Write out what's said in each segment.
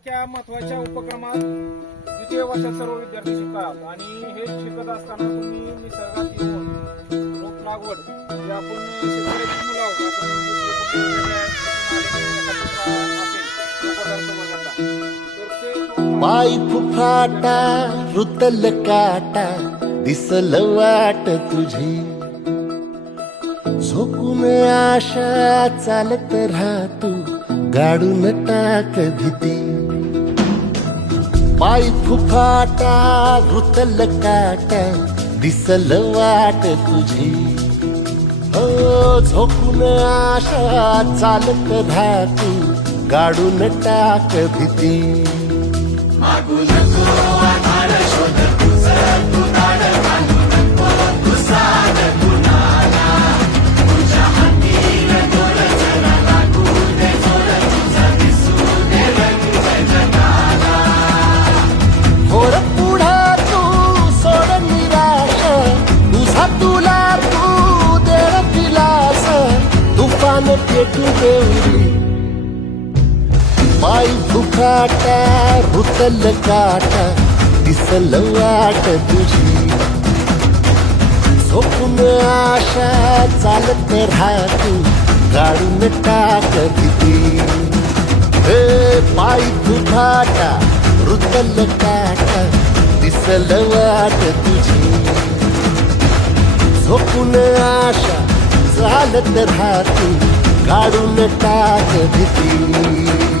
सारख्या महत्त्वाच्या उपक्रमात द्वितीय वर्षात सर्व विद्यार्थी शिकतात. आणि हे शिकत असताना तुम्ही निसर्गात येऊन रोप लागवड जे आपण शेतकऱ्याची मुलं आहोत आपण पाय फुफाटा रुतल काटा दिसल वाट तुझी. झोकून आशा चालत राहतू गाडून टाक भीती. पाय फुफाटा रुतल काटा दिसल वाट तुझी. हो झोकून आशा चालत धातू गाडून टाक भीती. मागून तुफान पेटू देवरी पाय फुकाटा रुतल काटा दिसल वाट तुझी. झोपून आशा चालत राहतू गाडून टाक भीती. हे पाय फुकाटा रुतल काटा दिसल वाट तुझी. झोपून आशा चालत राहतू काढून टाक भीती.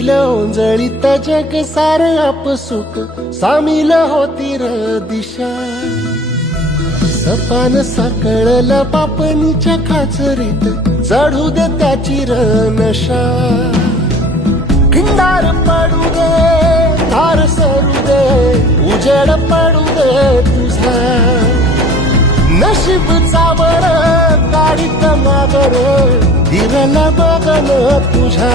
दिल ओंजळीत जग सार आपसुक सामील होती र दिशा. सपान साकळला पापणीच्या खाचरीत चढू दे त्याची र नशा. खिंडार पडू दे धार सरू दे उजेड पडू दे तुझा. नशीब चावर काढीत मागर हिरल बगन तुझ्या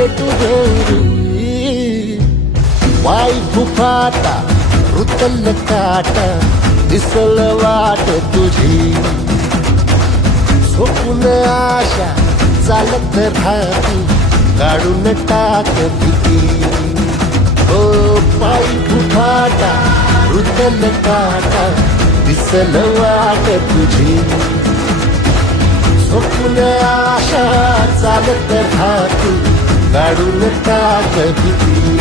तुफान पेटू वाय फुफाटा रुतल काटा दिसल वाट तुझी. झोपून आशा चालत राहती काढून टाक भीती. हो, ओ पायी फुफाटा रुतल काटा दिसल वाट तुझी. झोपून आशा चालत राहती काढून टाक भीती